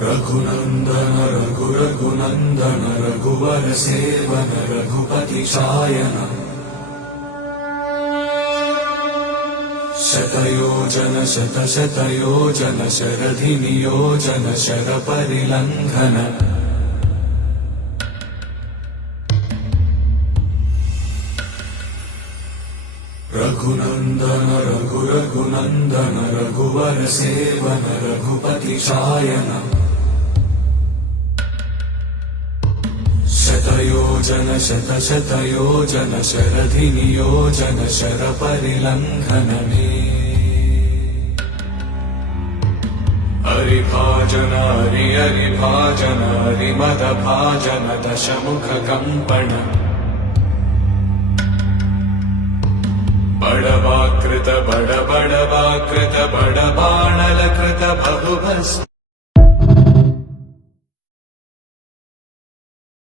रघुनन्दन रघुनन्दन रघुवर seven Raghupati चायन शतयोजन शतशतयोजन शरधि नियोजन शरपरिलङ्घन रघुनन्दन रघुनन्दन रघुवर seven Raghupati चायन शतयोजन शतशतयोजन शरधि नियोजन शरपरिलङ्घन हरिभाजन हरिभाजन हरिमदभाजन दशमुख कंपन बड़वाकृत बड़वाकृत बड़बाणलकृत बहुभस्म